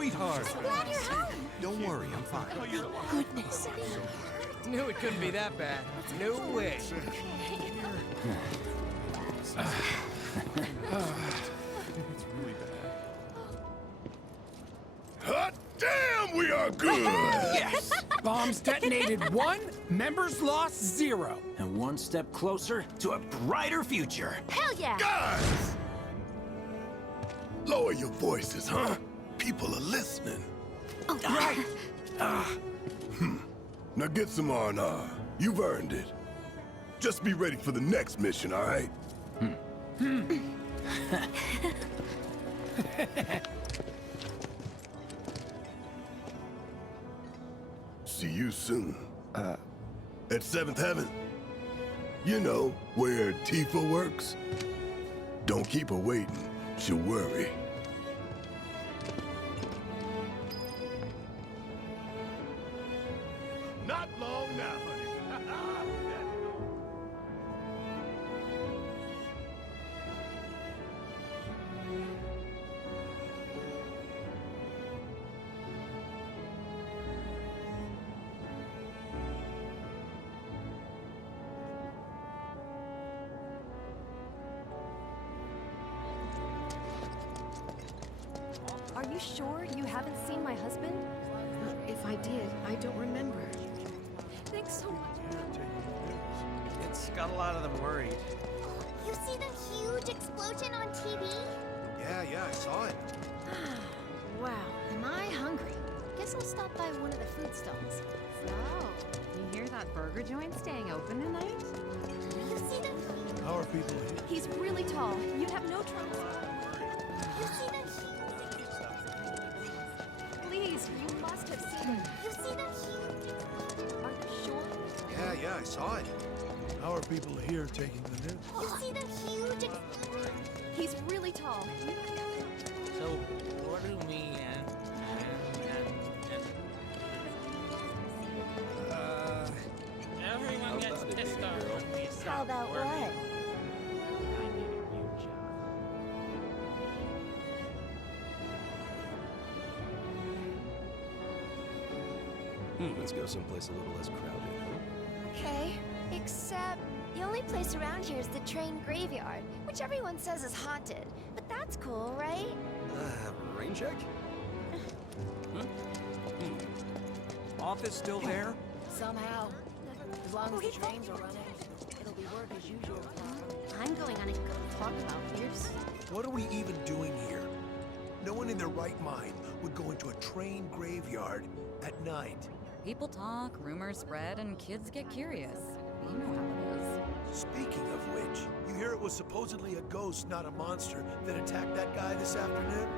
sweetheart. I'm glad you're home. Don't worry, I'm fine. Goodness. Knew it couldn't be that bad. No way. Hot damn, we are good! Yes! Bombs detonated 1, members lost 0. And one step closer to a brighter future. Hell yeah. Guys! Lower your voices, huh? People are listening. Right! Now get some R&R. You've earned it. Just be ready for the next mission, all right? See you soon. At 7th Heaven. You know, where Tifa works. Don't keep her waiting. She'll worry. Not long now, honey. Are you sure you haven't seen my husband? If I did, I don't remember. Thanks so much. It's got a lot of them worried. You see the huge explosion on TV? Yeah, I saw it. Wow, am I hungry? Guess I'll stop by one of the food stalls. So, you hear that burger joint staying open tonight? You see the... How are people here? He's really tall. You'd have no trouble. You see the... Please, you must have seen him. You see the huge... Are you sure? Yeah, I saw it. How are people here taking the news? You see the huge explosion? He's really tall. So, what do me and everyone gets pissed off when we How stop about working. what? I need a new job. Let's go someplace a little less crowded. Okay, except the only place around here is the train graveyard, which everyone says is haunted. But that's cool, right? Rain check? Office still there? Somehow. As long as the trains are running, it'll be work as usual. I'm going on a good talk about Pierce. What are we even doing here? No one in their right mind would go into a train graveyard at night. People talk, rumors spread, and kids get curious. You know how it is. Speaking of which, you hear it was supposedly a ghost, not a monster, that attacked that guy this afternoon?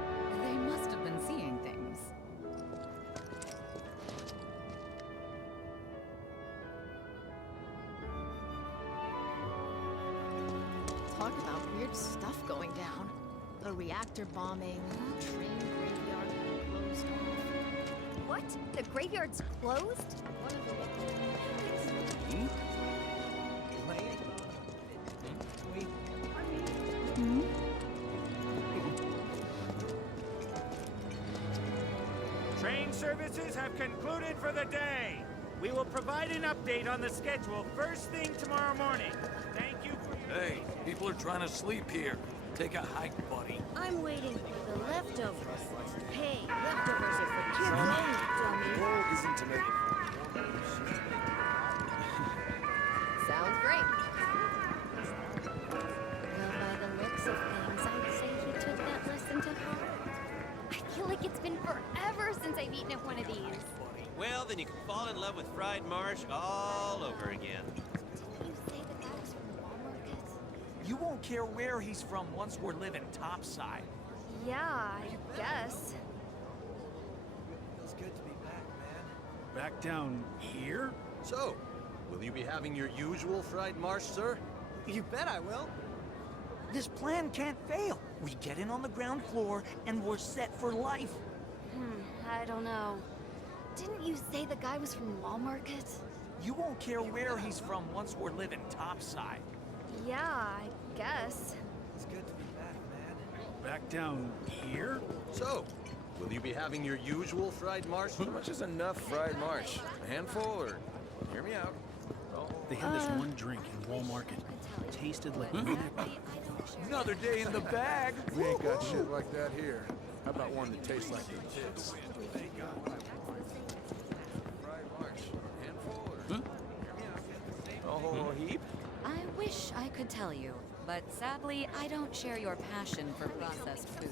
They must have been seeing things. Talk about weird stuff going down. A reactor bombing, train graveyard closed off. What? The graveyard's closed? One of the Train services have concluded for the day. We will provide an update on the schedule first thing tomorrow morning. Thank you for your... Hey, people are trying to sleep here. Take a hike, buddy. I'm waiting for the leftovers. Hey, leftovers are for kids only, dummy. Goal isn't to make it. Sounds great. Well, by the looks of things, I'd say he took that lesson to heart. I feel like it's been forever since I've eaten at one of these. Well, then you can fall in love with fried marsh all over again. Didn't you say the guy was from the Walmart pits? You won't care where he's from once we're living topside. Yeah, I guess. Feels good to be back, man. Back down here? So, will you be having your usual fried marsh, sir? You bet I will. This plan can't fail. We get in on the ground floor, and we're set for life. I don't know. Didn't you say the guy was from Walmart? You won't care where he's from once we're living topside. Yeah, I guess. It's good to be back, man. Back down here? So, Will you be having your usual fried marsh? How much is enough fried marsh? A handful, or hear me out? They had this one drink in Wall Market. Tasted like Another day in the bag. We ain't got shit like that here. How about one that tastes like the tits? Fried marsh. A handful, or hear me out? A whole heap? I wish I could tell you, but sadly, I don't share your passion for processed food.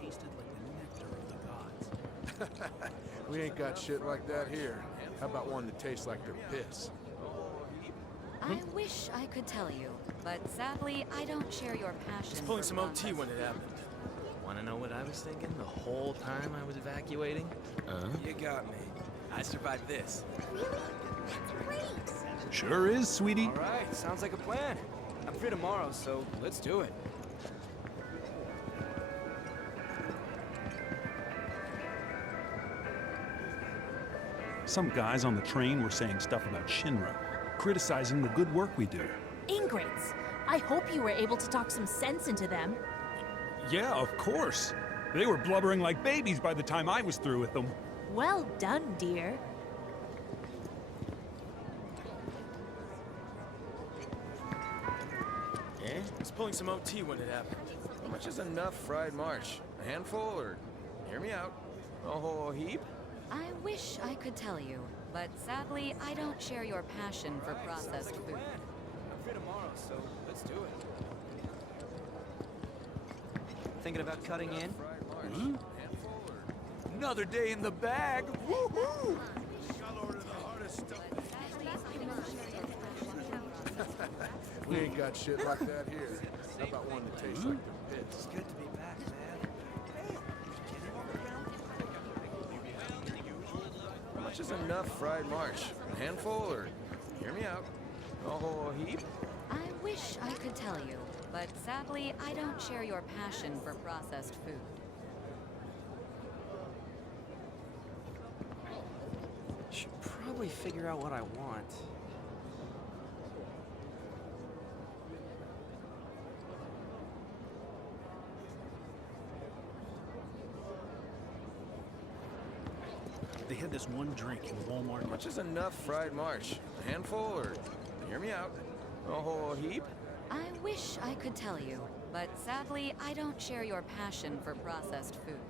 Tasted like the nectar of the gods. We ain't got shit like that here. How about one that tastes like their piss? I wish I could tell you, but sadly, I don't share your passion. Pulling for some OT processed when it food. happened. Want to know what I was thinking the whole time I was evacuating? You got me. I survived this. Really? That's great. Sure is, sweetie. All right, sounds like a plan. I'm free tomorrow, so let's do it. Some guys on the train were saying stuff about Shinra, criticizing the good work we do. Ingrates. I hope you were able to talk some sense into them. Yeah, of course. They were blubbering like babies by the time I was through with them. Well done, dear. Eh? I was pulling some OT when it happened. How much is enough fried marsh? A handful, or hear me out? A whole heap? I wish I could tell you, but sadly, I don't share your passion for processed food. I'm free tomorrow, so let's do it. Thinking about cutting in? Another day in the bag. Woohoo! We ain't got shit like that here. How about one that tastes like their piss? It's good to be back, man. Hey, get in on the ground. How much is enough fried marsh? A handful, or hear me out? A whole heap? I wish I could tell you, but sadly, I don't share your passion for processed food. Should probably figure out what I want. They had this one drink in Wall Market. How much is enough fried marsh? A handful, or hear me out? A whole heap? I wish I could tell you, but sadly, I don't share your passion for processed food.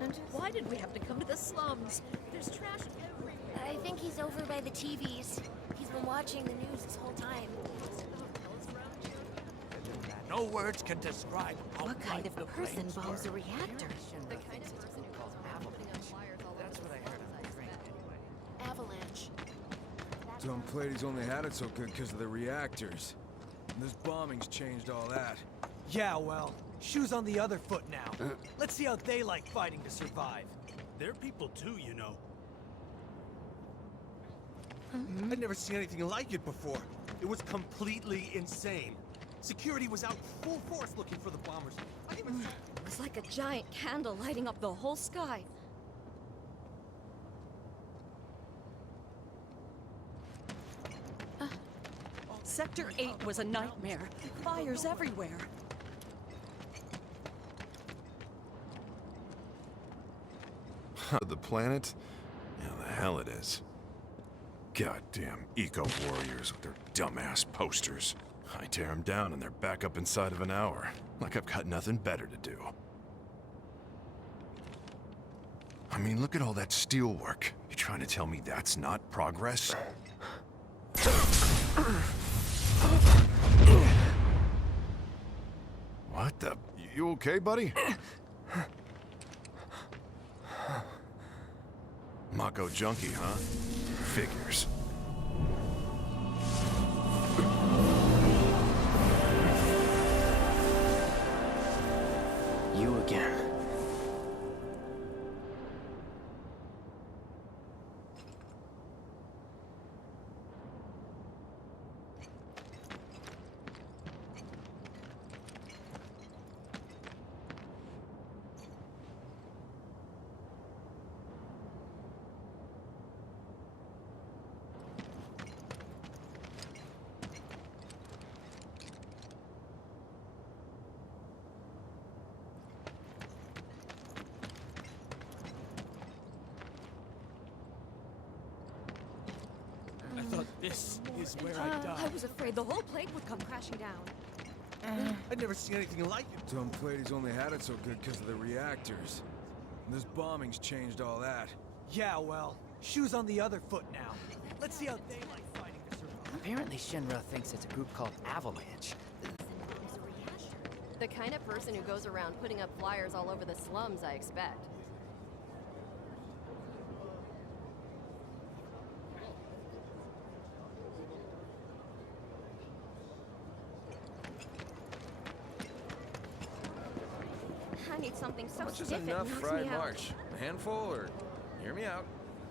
And why did we have to come to the slums? There's trash everywhere. I think he's over by the TVs. He's been watching the news this whole time. No words can describe how What kind of bright the person flames bombs a were. reactor? That's what I heard on the drink anyway. Avalanche. Dumb Plady's only had it so good because of the reactors. And this bombing's changed all that. Yeah, well, shoes on the other foot now. Let's see how they like fighting to survive. They're people too, you know. I'd never seen anything like it before. It was completely insane. Security was out full force looking for the bombers. I even saw... It was like a giant candle lighting up the whole sky. Sector 8 was a nightmare. Fires everywhere. The planet? Yeah, the hell it is. Goddamn eco-warriors with their dumbass posters. I tear them down and they're back up inside of an hour. Like I've got nothing better to do. I mean, look at all that steel work. You trying to tell me that's not progress? What the? You okay, buddy? Mako junkie, huh? Figures. You again. I thought this is where I died. I was afraid the whole plate would come crashing down. I'd never seen anything like it. Dumb Platy's only had it so good because of the reactors. And this bombing's changed all that. Yeah, well, shoes on the other foot now. Let's see how they like fighting to survive. Apparently Shinra thinks it's a group called Avalanche. The kind of person who goes around putting up flyers all over the slums, I expect. I need something so How much is stiff it enough knocks fried me out. marsh? A handful, or hear me out,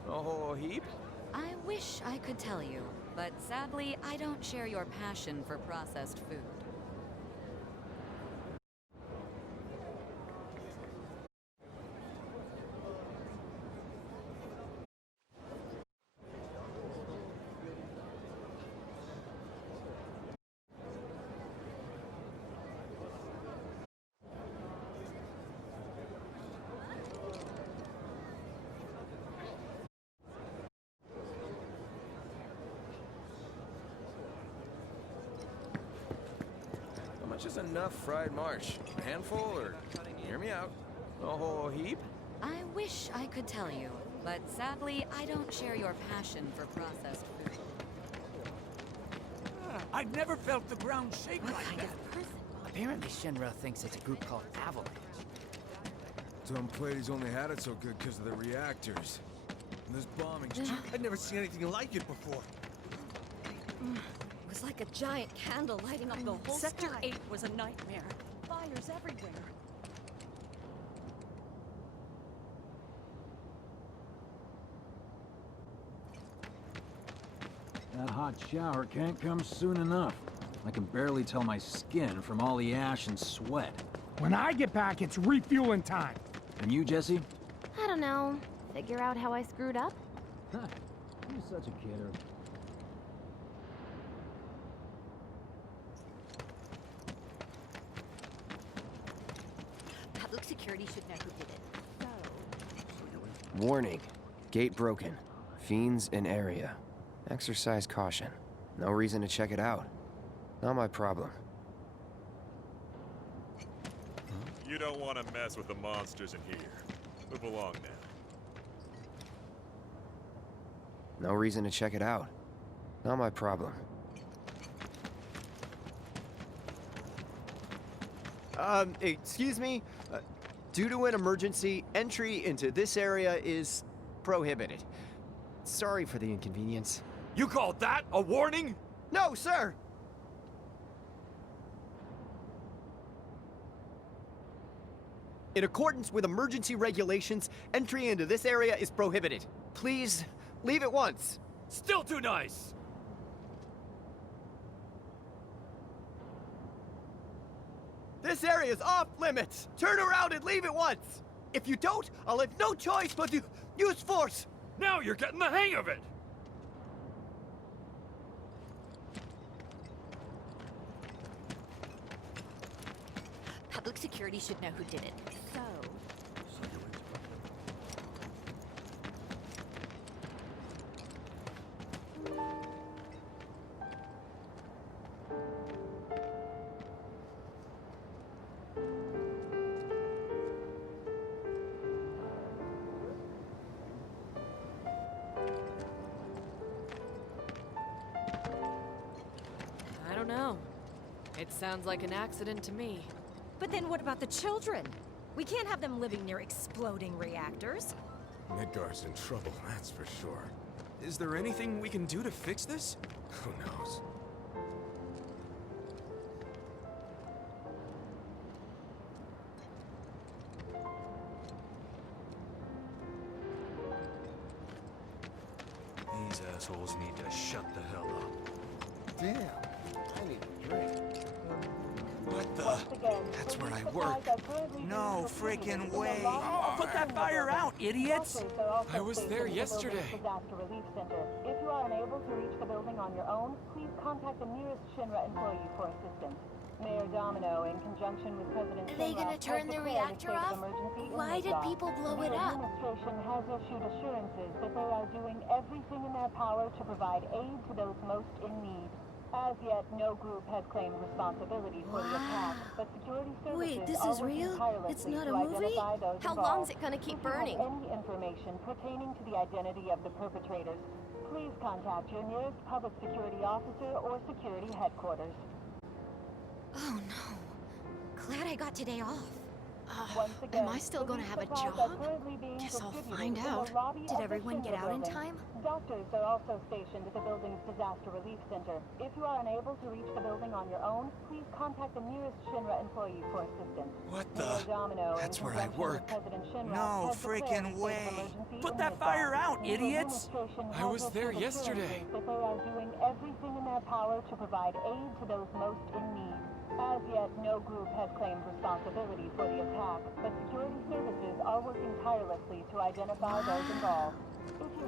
a whole heap? I wish I could tell you, but sadly, I don't share your passion for processed food. How much is enough fried marsh? A handful, or hear me out, a whole heap? I wish I could tell you, but sadly, I don't share your passion for processed food. I've never felt the ground shake like that. Apparently Shinra thinks it's a group called Avalanche. Dumb Platy's only had it so good because of the reactors. And this bombing's I'd never seen anything like it before. It was like a giant candle lighting up the whole Sector 8 was a nightmare. Fires everywhere. That hot shower can't come soon enough. I can barely tell my skin from all the ash and sweat. When I get back, it's refueling time. And you, Jesse? I don't know. Figure out how I screwed up? Huh. You're such a kidder. Public security should know who did it. Warning. Gate broken. Fiends in area. Exercise caution. No reason to check it out. Not my problem. You don't want to mess with the monsters in here. Move along now. No reason to check it out. Not my problem. Excuse me? Due to an emergency, entry into this area is prohibited. Sorry for the inconvenience. You called that a warning? No, sir! In accordance with emergency regulations, entry into this area is prohibited. Please, leave at once. Still too nice! This area is off limits! Turn around and leave at once! If you don't, I'll have no choice but to use force! Now you're getting the hang of it! Public security should know who did it. So... I don't know. It sounds like an accident to me. But then what about the children? We can't have them living near exploding reactors. Midgar's in trouble, that's for sure. Is there anything we can do to fix this? Who knows? These assholes need to shut the hell up. Damn, I need a drink. What the? That's where I work. No freaking way. Oh, put that fire out, idiots! I was there yesterday. Disaster Relief Center. If you are unable to reach the building on your own, please contact the nearest Shinra employee for assistance. Mayor Domino, in conjunction with President Are they gonna turn the reactor off? Why did people blow it up? The administration has issued assurances that they are doing everything in their power to provide aid to those most in need. As yet, no group has claimed responsibility for the attack, but security services Wait, this are is working real? tirelessly It's not to a movie? identify those How involved. long's it gonna keep burning? If you have any information pertaining to the identity of the perpetrators, please contact your nearest public security officer or security headquarters. Oh no. Glad I got today off. Am I still gonna have a job? Guess I'll find out. Did everyone get out in time? Doctors are also stationed at the building's disaster relief center. If you are unable to reach the building on your own, please contact the nearest Shinra employee for assistance. What Mayor the? Domino, That's in where I conjunction with work. President Shinra, No has declared freaking a state of way. emergency Put in that the fire South. out, The idiots! administration I has was there issued yesterday. assurances that they are doing everything in their power to provide aid to those most in need. As yet, no group has claimed responsibility for the attack, but security services are working tirelessly to identify those involved.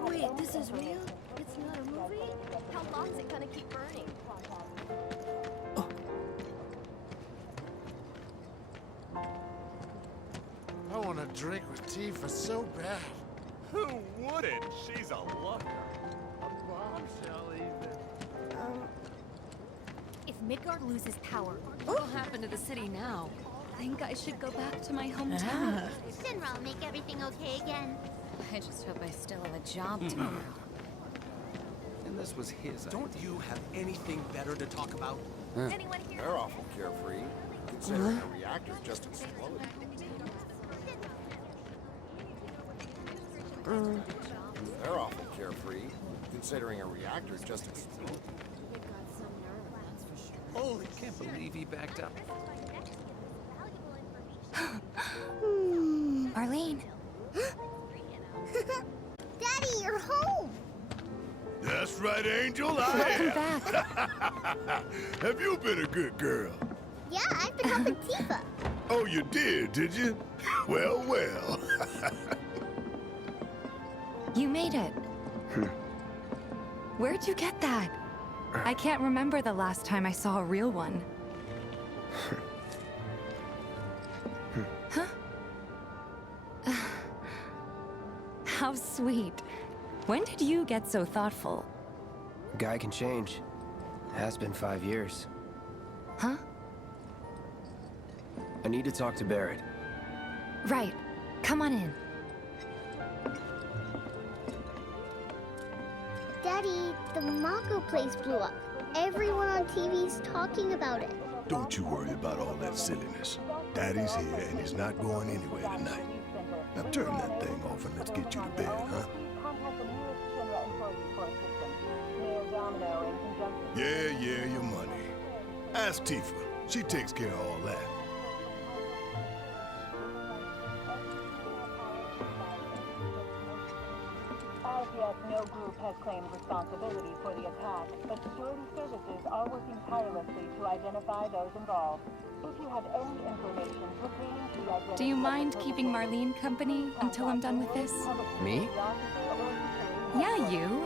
Wait, this is real? It's not a movie? How long's it gonna keep burning? I want a drink with Tifa so bad. Who wouldn't? She's a looker. A bombshell, even. If Midgard loses power, What will happen to the city now? Think I should go back to my hometown. Shinra will make everything okay again. I just hope I still have a job tomorrow. And this was his. Don't you have anything better to talk about? Anyone here? They're awful carefree, considering a reactor's just exploded. They're awful carefree, considering a reactor just exploded. Holy, can't believe he backed up. Marlene. Daddy, you're home! That's right, Angel, I Welcome am. back. Have you been a good girl? Yeah, I've been helping Tifa. Oh, you did you? Well, well. You made it. Where'd you get that? I can't remember the last time I saw a real one. Huh? How sweet. When did you get so thoughtful? A guy can change. Has been 5 years. Huh? I need to talk to Barrett. Right. Come on in. Daddy, the Mako place blew up. Everyone on TV's talking about it. Don't you worry about all that silliness. Daddy's here and he's not going anywhere tonight. Now turn that thing off and let's get you to bed, huh? Contact the nearest Shinra employee for assistance. Mayor Domino, in conjunction... Yeah, your money. Ask Tifa. She takes care of all that. As yet, no group has claimed responsibility for the attack, but security services are working tirelessly to identify those involved. If you have any information pertaining to the identity... Do you mind keeping Marlene company until I'm done with this? Me? Yeah, you.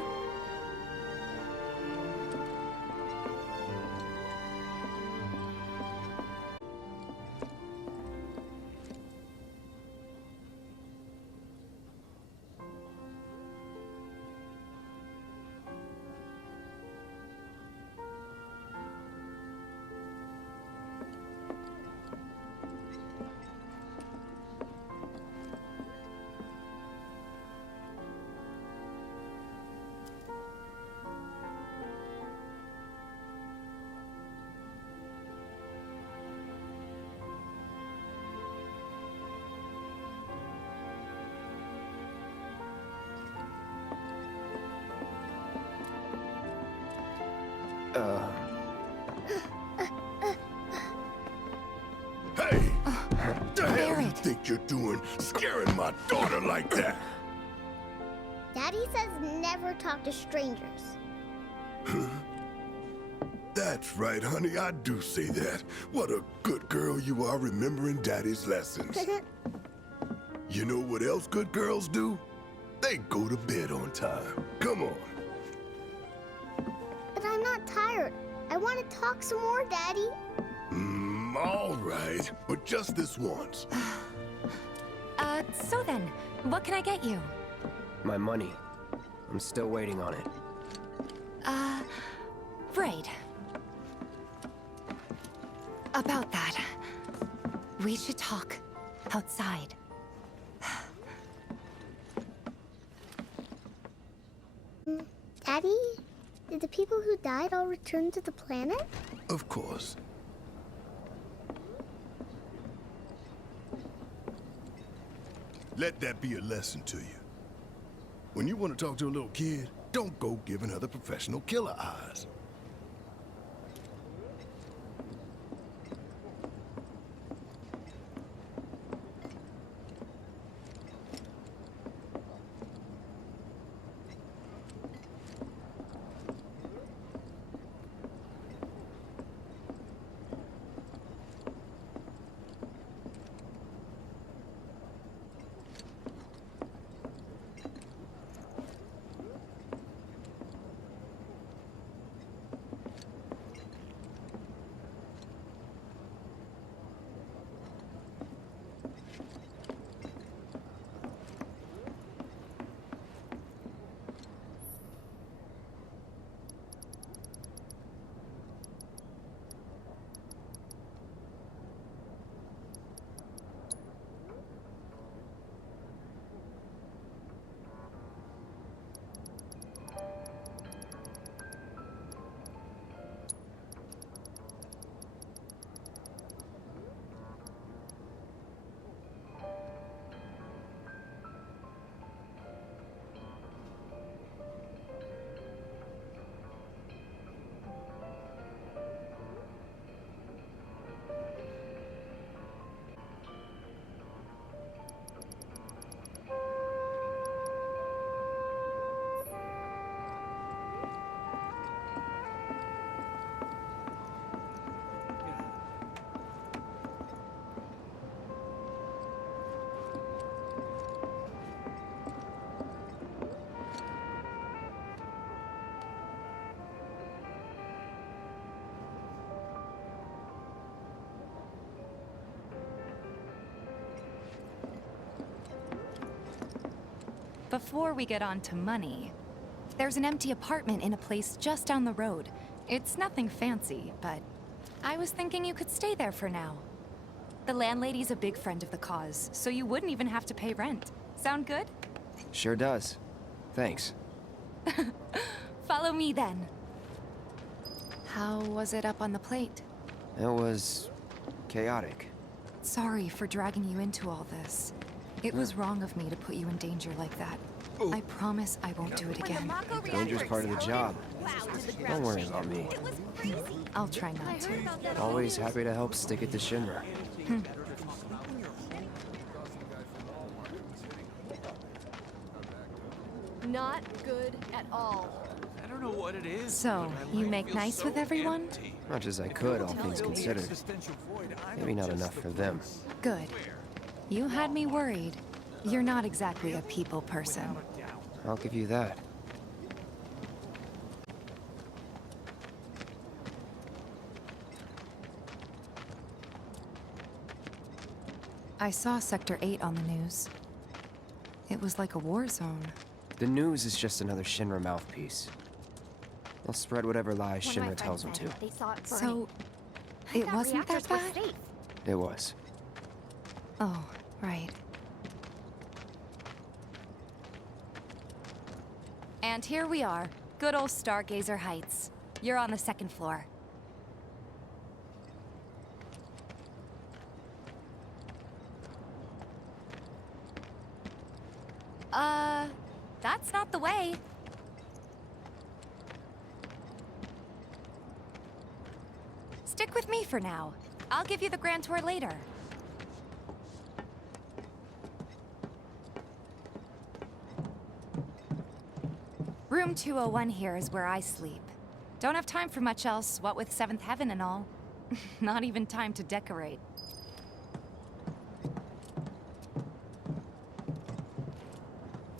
Hey! What the hell you think you're doing, scaring my daughter like that? Daddy says never talk to strangers. That's right, honey, I do say that. What a good girl you are remembering Daddy's lessons. You know what else good girls do? They go to bed on time. Come on. But I'm not tired. I want to talk some more, Daddy. All right, but just this once. So then, what can I get you? My money. I'm still waiting on it. Right. About that. We should talk outside. Daddy, did the people who died all return to the planet? Of course. Let that be a lesson to you. When you want to talk to a little kid, don't go giving her the professional killer eyes. Before we get on to money, there's an empty apartment in a place just down the road. It's nothing fancy, but I was thinking you could stay there for now. The landlady's a big friend of the cause, so you wouldn't even have to pay rent. Sound good? Sure does. Thanks. Follow me then. How was it up on the plate? It was chaotic. Sorry for dragging you into all this. It was wrong of me to put you in danger like that. I promise I won't do it again. Danger's part of the job. Don't worry about me. I'll try not to. Always happy to help stick it to Shinra. Not good at all. I don't know what it is. So, you make nice with everyone? Much as I could, all things considered. Maybe not enough for them. Good. You had me worried. You're not exactly a people person. I'll give you that. I saw Sector 8 on the news. It was like a war zone. The news is just another Shinra mouthpiece. They'll spread whatever lies Shinra tells them to. They saw it burning. So, it wasn't that bad? It was. Oh, right. And here we are. Good old Stargazer Heights. You're on the second floor. That's not the way. Stick with me for now. I'll give you the grand tour later. Room 201 here is where I sleep. Don't have time for much else, what with Seventh Heaven and all. Not even time to decorate.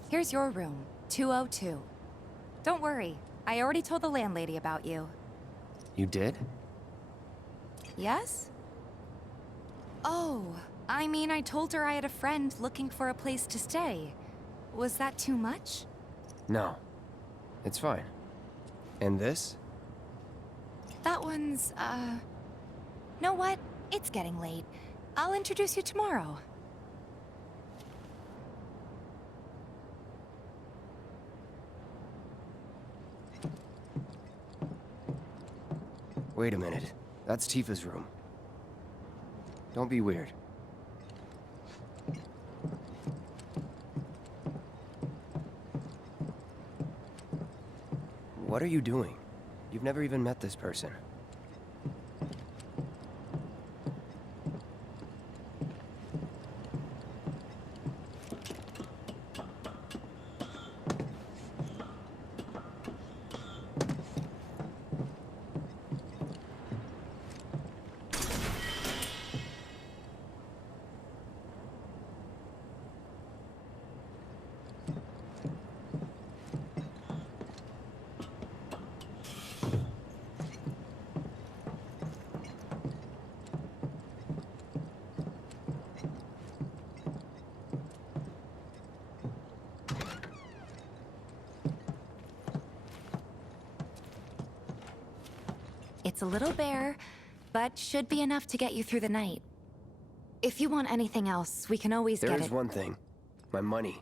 Here's your room, 202. Don't worry, I already told the landlady about you. You did? Yes? Oh, I mean, I told her I had a friend looking for a place to stay. Was that too much? No. It's fine. And this? That one's, know what? It's getting late. I'll introduce you tomorrow. Wait a minute. That's Tifa's room. Don't be weird. What are you doing? You've never even met this person. It's a little bare, but should be enough to get you through the night. If you want anything else, we can always get it. There is one thing. My money.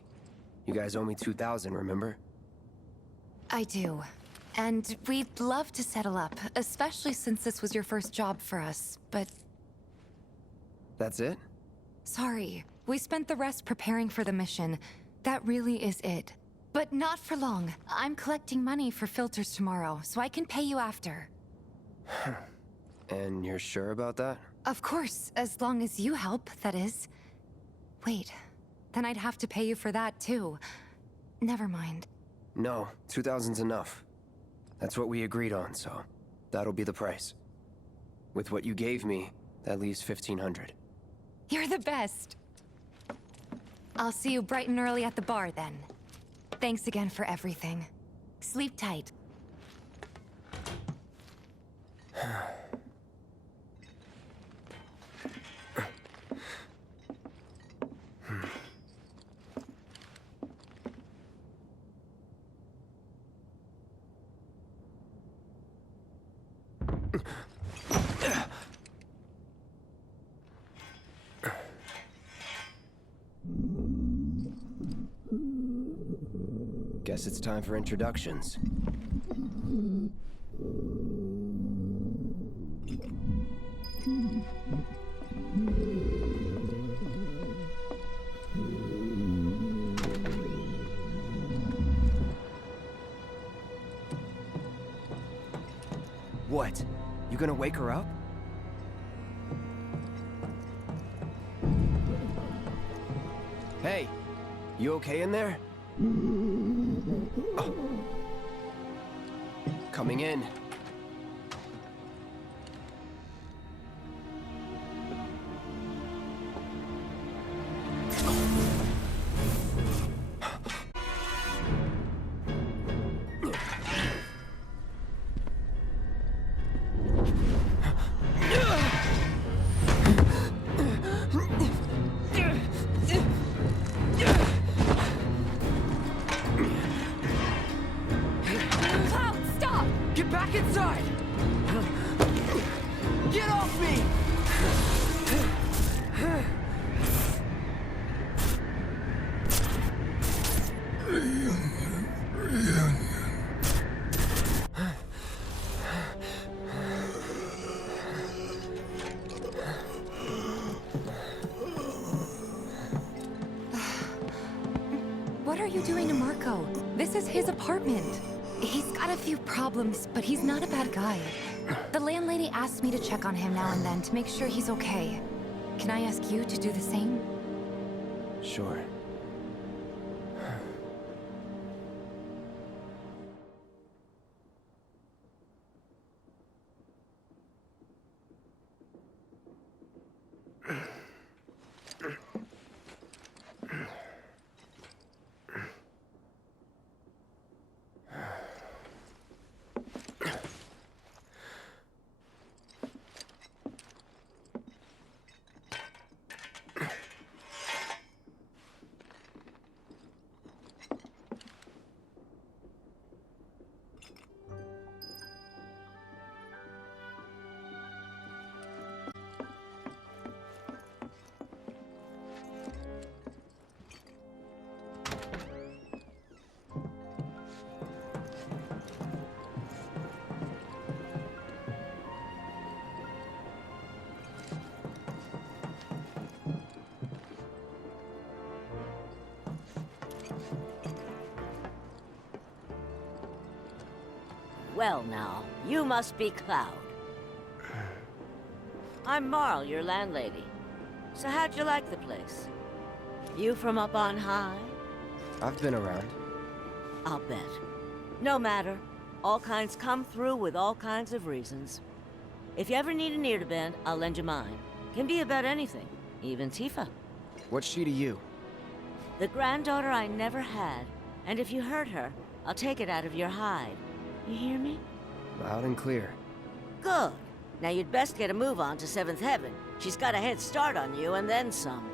You guys owe me 2,000, remember? I do. And we'd love to settle up, especially since this was your first job for us, but... That's it? Sorry. We spent the rest preparing for the mission. That really is it. But not for long. I'm collecting money for filters tomorrow, so I can pay you after. And you're sure about that? Of course, as long as you help, that is. Wait, then I'd have to pay you for that too. Never mind. No, 2,000's enough. That's what we agreed on, so that'll be the price. With what you gave me, that leaves 1,500. You're the best. I'll see you bright and early at the bar then. Thanks again for everything. Sleep tight. Guess it's time for introductions. What? You gonna wake her up? Hey, you okay in there? Oh. Coming in. What are you doing to Marco? This is his apartment. He's got a few problems, but he's not a bad guy. The landlady asked me to check on him now and then to make sure he's okay. Can I ask you to do the same? Sure. Well now, you must be Cloud. I'm Marl, your landlady. So how'd you like the place? You from up on high? I've been around. I'll bet. No matter. All kinds come through with all kinds of reasons. If you ever need an ear to bend, I'll lend you mine. Can be about anything, even Tifa. What's she to you? The granddaughter I never had. And if you hurt her, I'll take it out of your hide. You hear me? Loud and clear. Good. Now you'd best get a move on to 7th Heaven. She's got a head start on you and then some.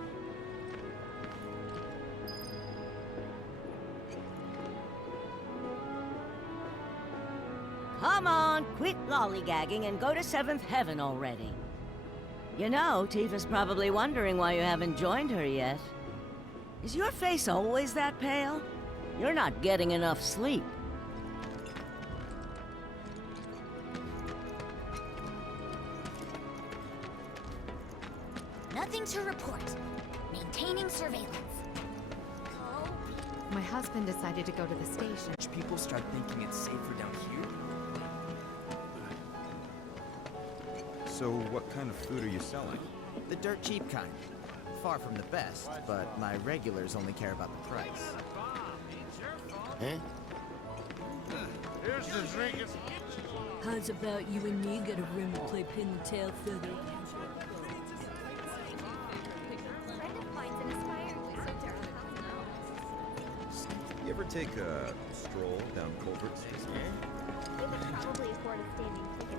Come on, quit lollygagging and go to 7th Heaven already. You know, Tifa's probably wondering why you haven't joined her yet. Is your face always that pale? You're not getting enough sleep. Nothing to report. Maintaining surveillance. My husband decided to go to the station. People start thinking it's safer down here. So what kind of food are you selling? The dirt cheap kind. Far from the best, but my regulars only care about the price. Huh? Here's the drink. How's about you and me get a room to play pin and tail feather? You ever take a stroll down Culvert's? We could probably afford a standing ticket.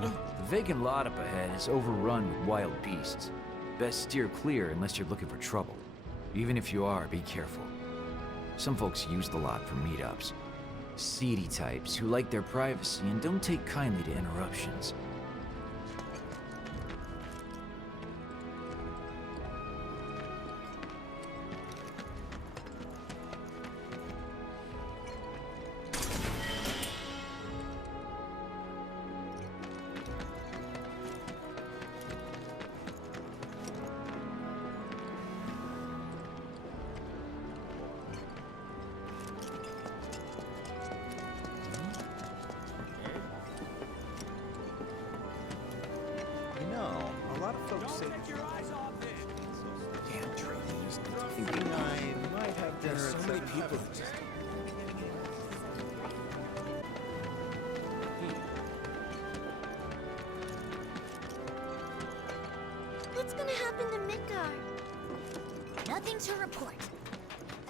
The vacant lot up ahead is overrun with wild beasts. Best steer clear unless you're looking for trouble. Even if you are, be careful. Some folks use the lot for meetups. Seedy types who like their privacy and don't take kindly to interruptions. What's gonna happen to Midgar? Nothing to report.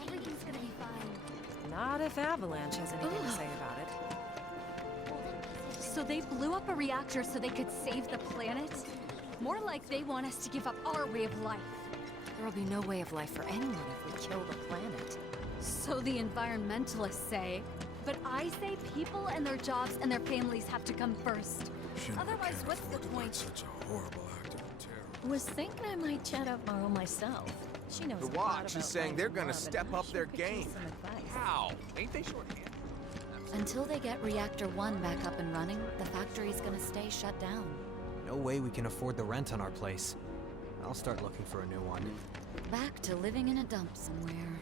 Everything's gonna be fine. Not if Avalanche has anything to say about it. So they blew up a reactor so they could save the planet? More like they want us to give up our way of life. There'll be no way of life for anyone if we kill the planet. So the environmentalists say. But I say people and their jobs and their families have to come first. Otherwise, what's the point? Such a horrible act of terror. Was thinking I might chat up Marl myself. She knows The a lot Watch about is saying life they're and gonna love, step and up I'm their sure could use game. some advice. How? Ain't they shorthanded? Until they get Reactor 1 back up and running, the factory's gonna stay shut down. No way we can afford the rent on our place. I'll start looking for a new one. Back to living in a dump somewhere.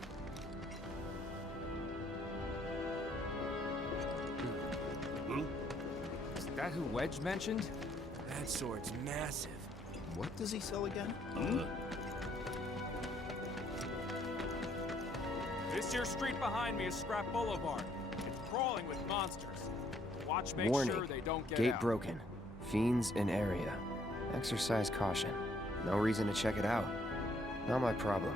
That who Wedge mentioned? That sword's massive. What does he sell again? This here street behind me is Scrap Boulevard. It's crawling with monsters. Watch, make Warning. sure they don't get Gate out. broken. Fiends in area. Exercise caution. No reason to check it out. Not my problem.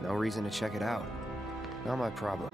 No reason to check it out. Not my problem.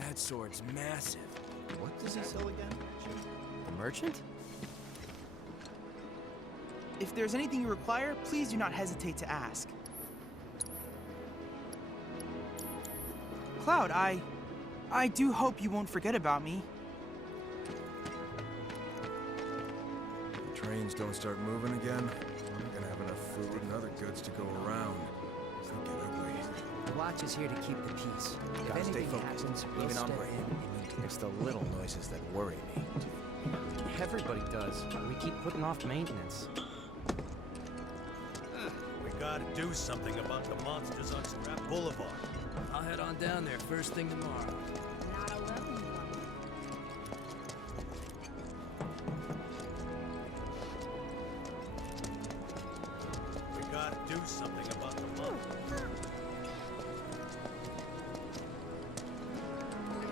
That sword's massive. What does he sell again? The merchant? If there's anything you require, please do not hesitate to ask. Cloud, I do hope you won't forget about me. The trains don't start moving again. I'm not gonna have enough food and other goods to go around. It's gonna get ugly. The watch is here to keep the peace. If Gotta stay anything focused, happens, even we'll on step break. in. It's the little noises that worry me. Everybody does. We keep putting off maintenance. We gotta do something about the monsters on Scrap Boulevard. I'll head on down there first thing tomorrow. Not alone. We gotta do something about the monsters.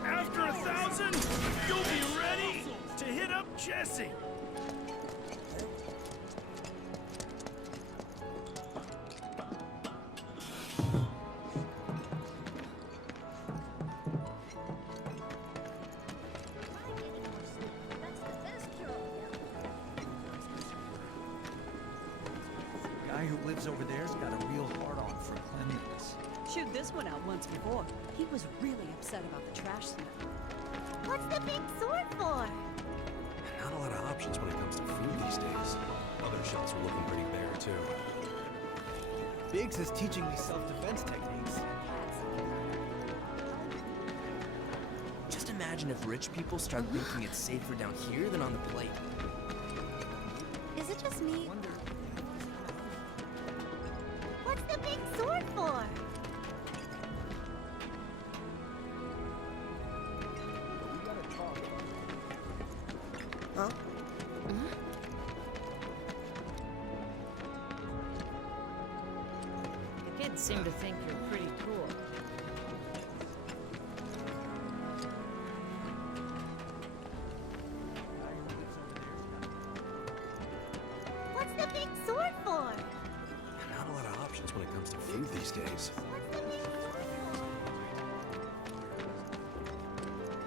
After 1,000, you'll be ready to hit up Jesse. The guy who lives over there's got a real hard-on for cleanliness. Chewed this one out once before. He was really upset about the trash smell. What's the big sword for? Not a lot of options when it comes to food these days. Other shops are looking pretty bare, too. Biggs is teaching me self-defense techniques. Just imagine if rich people start thinking it's safer down here than on the plate. Is it just me? What's the big sword for? Huh? The kids seem to think you're pretty cool. What's the big sword for? Not a lot of options when it comes to food these days.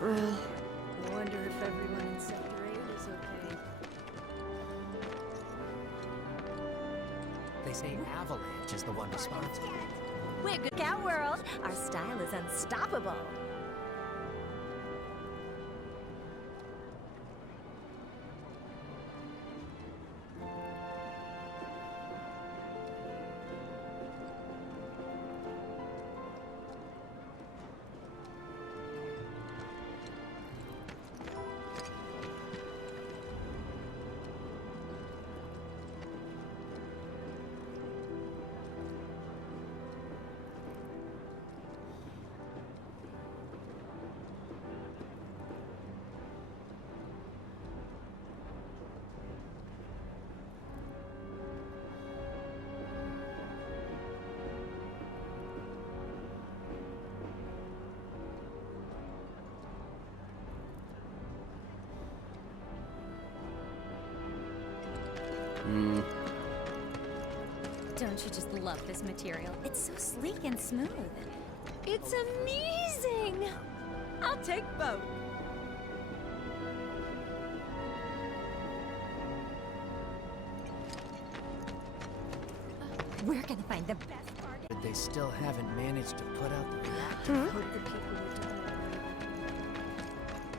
I wonder if everyone in Sector 8 is okay. They say Avalanche is the one responsible. We're good Cat World. Our style is unstoppable. Don't you just love this material? It's so sleek and smooth. It's amazing! I'll take both. We're gonna find the best bargain. But they still haven't managed to put out the reactor. Hope the people who died.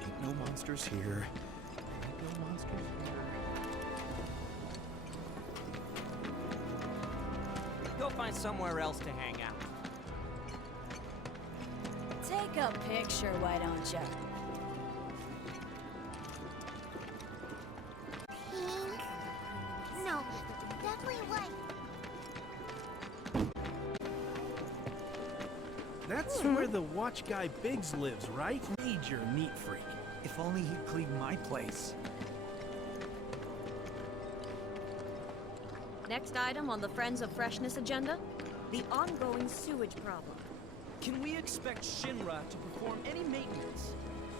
Ain't no monsters here. Ain't no monsters here. Go find somewhere else to hang out. Take a picture, why don't you? Pink. No, definitely white. That's where the watch guy Biggs lives, right? Major neat freak. If only he'd clean my place. Next item on the Friends of Freshness agenda, the ongoing sewage problem. Can we expect Shinra to perform any maintenance?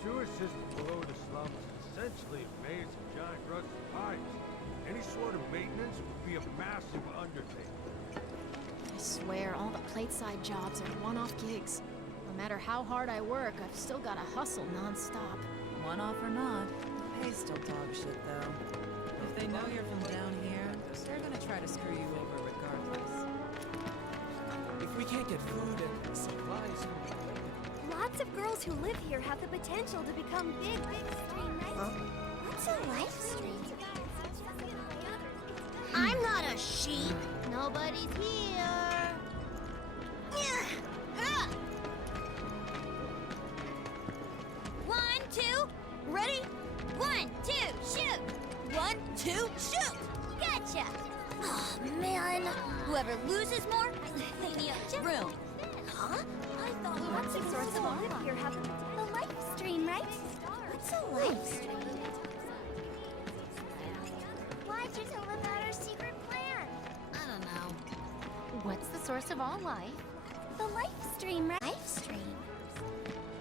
Sewer system below the slums is essentially a maze of giant rusted pipes. Any sort of maintenance would be a massive undertaking. I swear, all the plateside jobs are one-off gigs. No matter how hard I work, I've still gotta hustle non-stop. One-off or not, pay's still dog shit, though. If they know you're from down here, they're gonna try to screw you over regardless. If we can't get food and supplies, Lots of girls who live here have the potential to become big stream right? What's a life stream? I'm not a sheep. Nobody's here. One, two, ready? 1, 2, shoot! 1, 2, shoot! Gotcha! Oh, man. Whoever loses more, clean room. Huh? I thought Lots of girls who live here have the life stream, right? What's a life stream? Why'd you tell them about our secret plan? I don't know. What's the source of all life? The life stream, right? Life stream?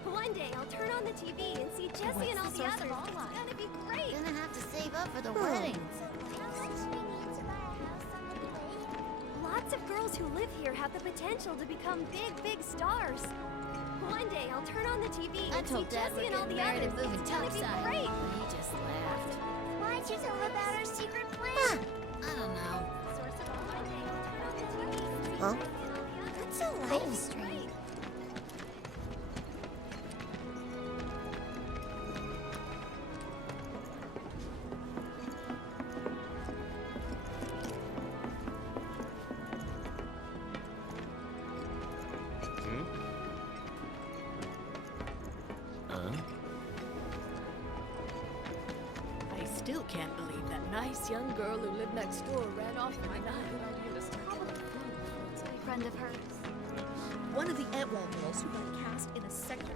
One day I'll turn on the TV and see Jesse and all the others. It's gonna be great. Gonna have to save up for the wedding. Lots of girls who live here have the potential to become big stars. One day I'll turn on the TV I and see told Dad Jesse we're and all getting the married others. and moving It's gonna be topside, great. but he just laughed. Why'd you tell them about our secret plan? I don't know. Source of all life. One day I'll turn on the TV and see Huh? Jesse and all the others. What's a life stream? I still can't believe that nice young girl who lived next door ran off with my Friend of hers. One of the Etwall girls who got cast in a second.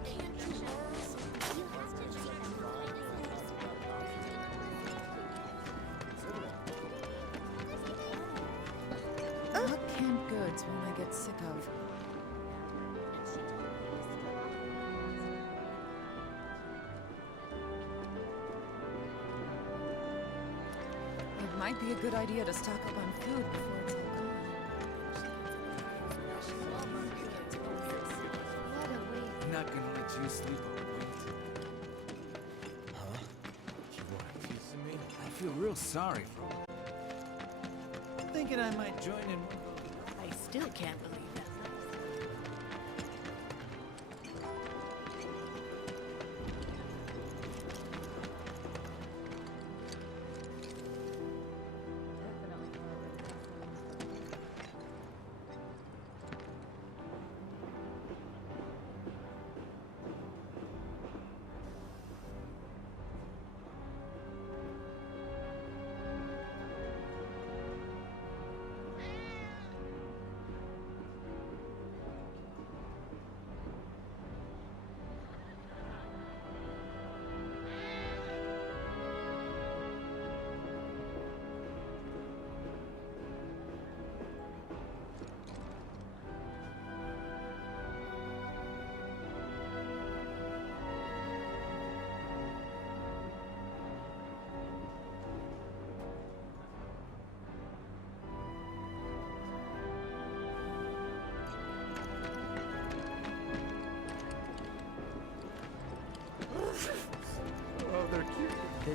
What canned goods will I get sick of? It might be a good idea to stock up on food before it's all gone. What a waste. not gonna let you sleep on it. Huh? You want a piece of me? I feel real sorry for him. Thinking I might join in one of those. I still can't believe that.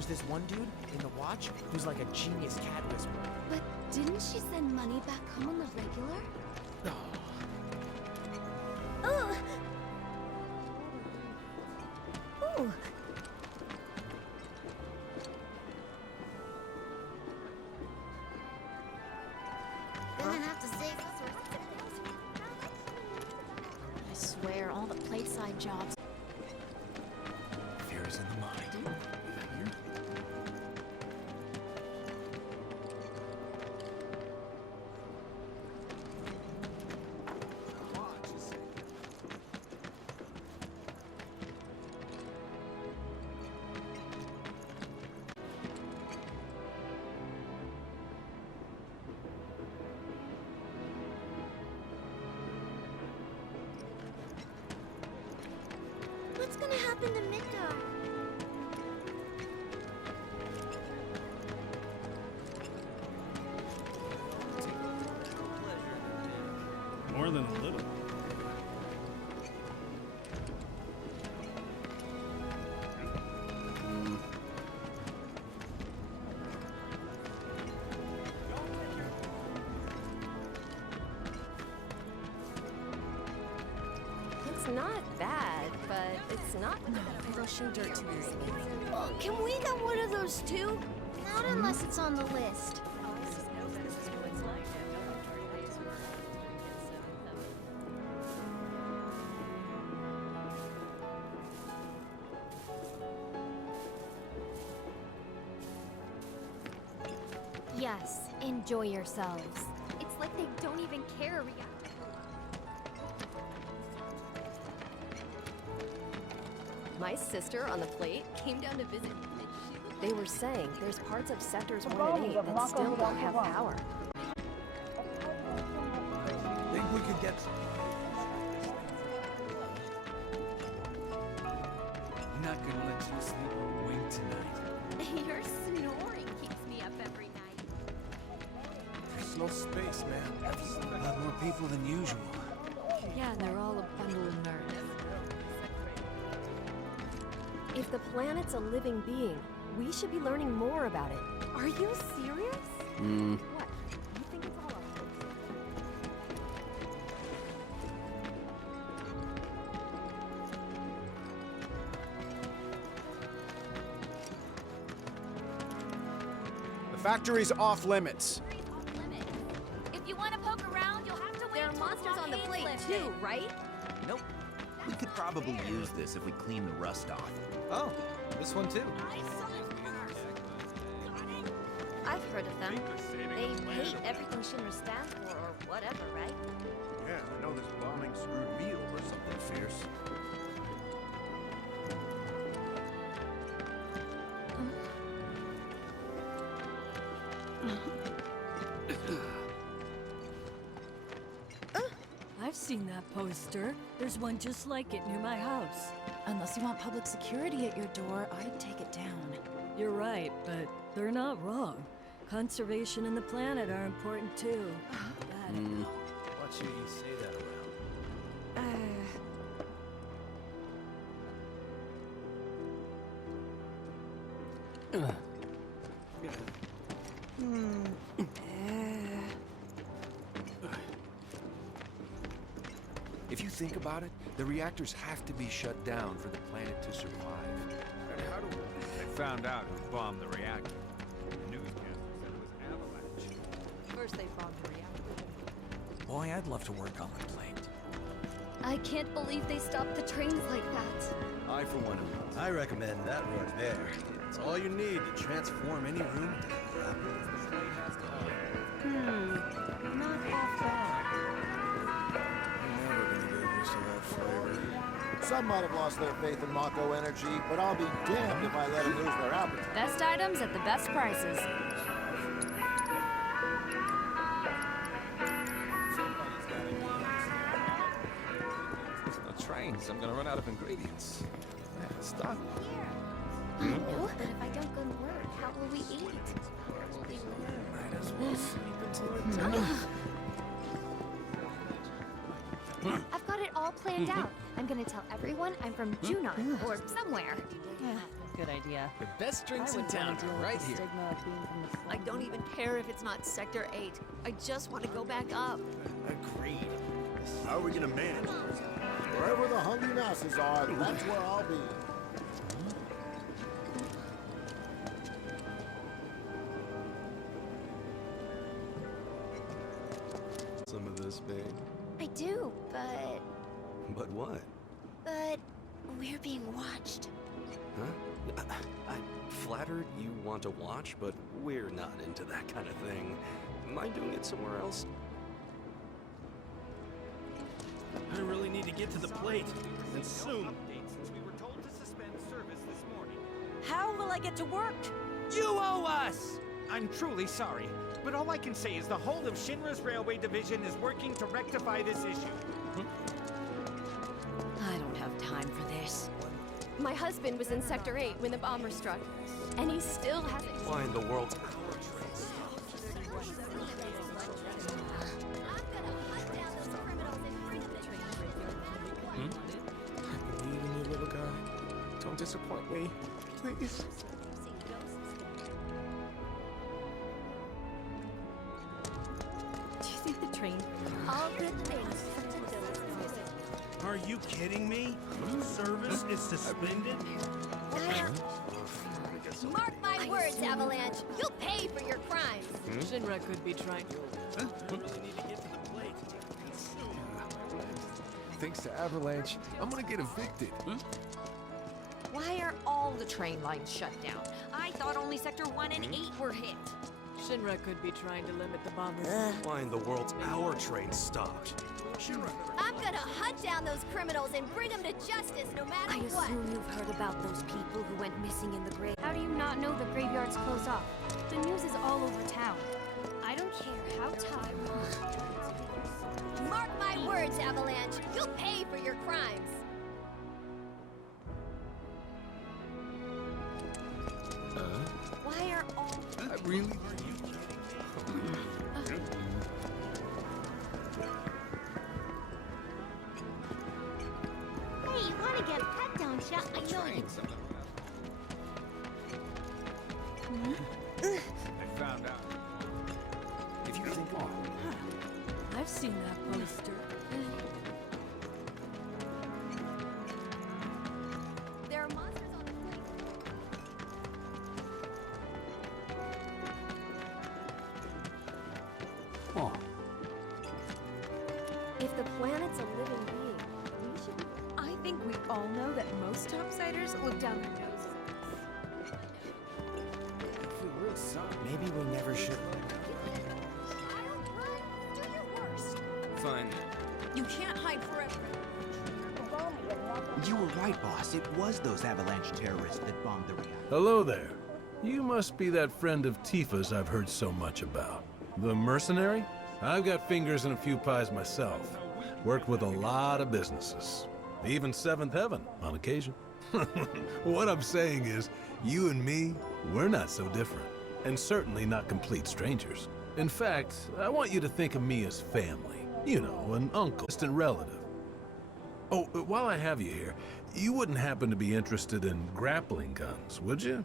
There's this one dude in the watch who's like a genius cat whisperer. But didn't she send money back home on the regular? Ooh! Ooh! Gonna have to save us. I swear, all the plateside jobs. Fear is in the mind. What's gonna happen to Miko? More than a little. It's not bad, but it's not. No, it'll show dirt too easily. Oh, can we get one of those too? Not unless it's on the list. Yes, enjoy yourselves. It's like they don't even care, Ria. My sister on the plate came down to visit. They were saying there's parts of sectors 1 and 8 that still don't have power. Think we could get... I'm not gonna let you sleep a wink tonight. Your snoring keeps me up every night. There's no space, man. A lot more people than usual. Yeah, they're all a bundle of nerds. If the planet's a living being, we should be learning more about it. Are you serious? What? You think it's all a hoax? The factory's off limits. If you want to poke around, you'll have to wait. There are monsters on the plate too, right? Nope. We could probably use this if we clean the rust off. Oh, this one too. I've heard of them. They hate everything Shinra stands for or whatever, right? Yeah, I know this bombing screwed me over something fierce. I've seen that poster. There's one just like it near my house. Unless you want public security at your door, I'd take it down. You're right, but they're not wrong. Conservation and the planet are important too. Watch you say that around. If you think about it, the reactors have to be shut down for the planet to survive. And how do they found out who bombed the reactor? The newscaster said it was Avalanche. First they bombed the reactor. Boy, I'd love to work on the plate. I can't believe they stopped the trains like that. I, for one, I recommend that right there. It's all you need to transform any room into Not half bad. Never gonna get used to that flavor. Some might have lost their faith in Mako energy, but I'll be damned if I let them lose their appetite. Best items at the best prices. No trains. I'm gonna run out of ingredients. Yeah, stop. I know, but if I don't go to work, how will we eat? Might as well sleep until it I've got it all planned out. I'm gonna tell everyone I'm from Junon or somewhere. Good idea. The best drinks I in would wanna town deal are with right the here. stigma of being from the I don't even care if it's not Sector 8. I just want to go back up. Agreed. How are we gonna manage? Wherever the hungry masses are, that's where I'll be. Some of this, babe. I do, but But what? we're being watched. Huh? I'm flattered you want to watch, but we're not into that kind of thing. Mind doing it somewhere else? I really need to get to the plate, and soon. How will I get to work? You owe us! I'm truly sorry, but all I can say is the whole of Shinra's Railway Division is working to rectify this issue. I don't have time for this. My husband was in Sector 8 when the bomber struck, and he still hasn't. Why in the world? I believe in you, little guy. Don't disappoint me, please. Do you think the train? All good things. Are you kidding me? Service is suspended? Mark my words, Avalanche. You'll pay for your crimes. Shinra could be trying to. Thanks to Avalanche, I'm gonna get evicted. Why are all the train lines shut down? I thought only Sector 1 and 8 were hit. Shinra could be trying to limit the bombers. Why in the world's our train stopped? I'm gonna hunt down those criminals and bring them to justice no matter I what. assume you've heard about those people who went missing in the grave. How do you not know the graveyard's closed off? The news is all over town. I don't care how tired. Mark my words, Avalanche. You'll pay for your crimes. Why are all... Really? Hey, you wanna get pet, don't ya? I know you. I found out. If you think I've seen that poster. There are monsters on the plate. Oh. If the planet's a living being, we should be. I think we all know that most topsiders look down their noses. If we were sorry, maybe we never should. Do your worst. Fine. You can't hide forever. You were right, boss. It was those Avalanche terrorists that bombed the reactor. Hello there. You must be that friend of Tifa's I've heard so much about. The mercenary? I've got fingers in a few pies myself. Worked with a lot of businesses. Even Seventh Heaven, on occasion. What I'm saying is, you and me, we're not so different. And certainly not complete strangers. In fact, I want you to think of me as family. You know, an uncle, distant relative. Oh, while I have you here, you wouldn't happen to be interested in grappling guns, would you?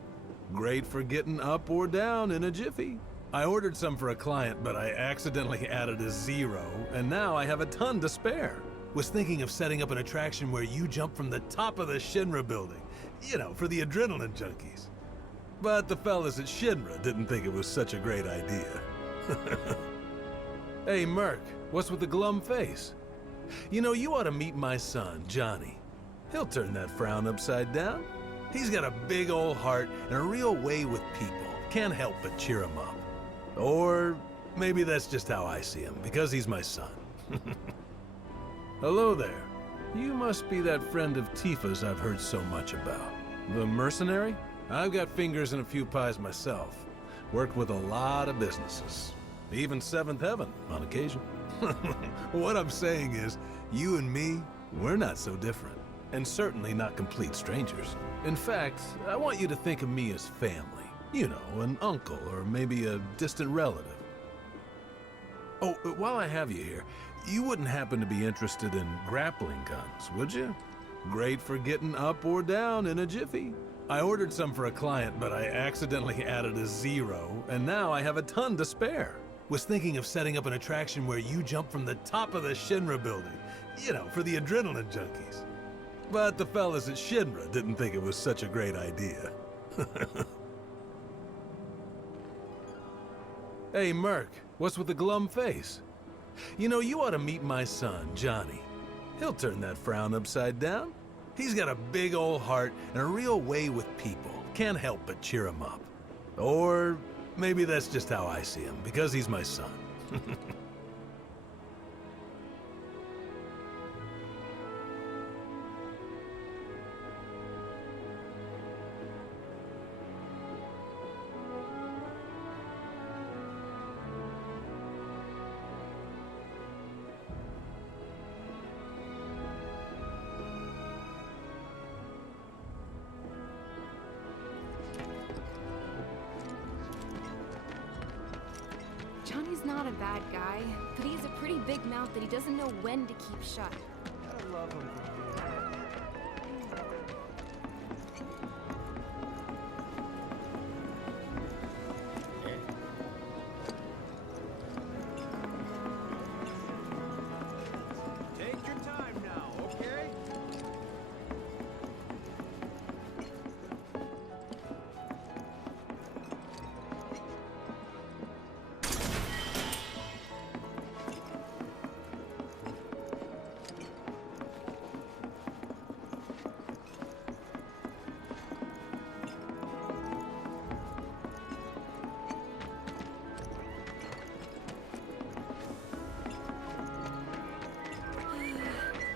Great for getting up or down in a jiffy. I ordered some for a client, but I accidentally added a 0, and now I have a ton to spare. Was thinking of setting up an attraction where you jump from the top of the Shinra building. You know, for the adrenaline junkies. But the fellas at Shinra didn't think it was such a great idea. Hey, Merc, what's with the glum face? You know, you ought to meet my son, Johnny. He'll turn that frown upside down. He's got a big old heart and a real way with people. Can't help but cheer him up. Or maybe that's just how I see him, because he's my son. Hello there. You must be that friend of Tifa's I've heard so much about. The mercenary? I've got fingers in a few pies myself. Worked with a lot of businesses. Even Seventh Heaven, on occasion. What I'm saying is, you and me, we're not so different. And certainly not complete strangers. In fact, I want you to think of me as family. You know, an uncle or maybe a distant relative. Oh, while I have you here, you wouldn't happen to be interested in grappling guns, would you? Great for getting up or down in a jiffy. I ordered some for a client, but I accidentally added a 0, and now I have a ton to spare. Was thinking of setting up an attraction where you jump from the top of the Shinra building. You know, for the adrenaline junkies. But the fellas at Shinra didn't think it was such a great idea. Hey, Merc, what's with the glum face? You know, you ought to meet my son, Johnny. He'll turn that frown upside down. He's got a big old heart and a real way with people. Can't help but cheer him up. Or maybe that's just how I see him, because he's my son. Johnny's not a bad guy, but he has a pretty big mouth that he doesn't know when to keep shut. Gotta love him for Take your time now, okay?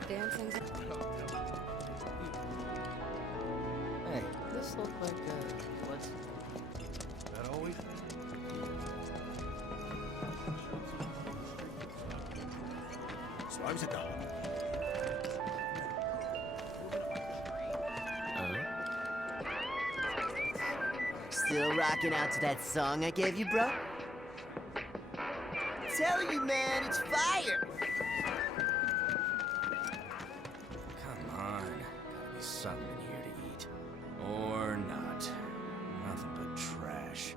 Dancing's... Hey, this look like, what's... That always... Slows it down. Still rocking out to that song I gave you, bro? Telling you, man, it's fire! Come on. Gotta be something in here to eat. Or not. Nothing but trash.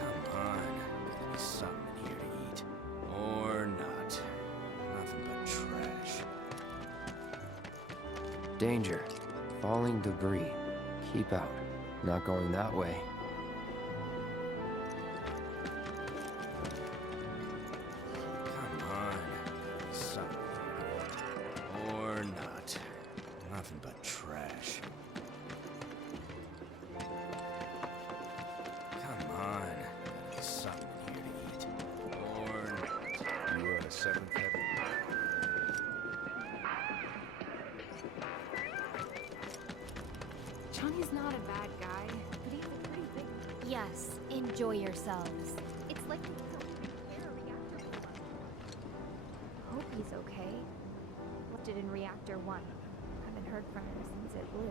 Come on. Gotta be something in here to eat. Or not. Nothing but trash. Danger. Falling debris. Keep out. Not going that way. Come on. Gotta be something here to eat. Or not. Nothing but trash. Come on. Gotta be something here to eat. Or not. You were a seventh heaven. Johnny's not a bad guy, but he has a pretty big... Yes, enjoy yourselves. It's like he's a repair reactor for one. Hope he's okay. Left it in reactor 1. Haven't heard from him since it blew.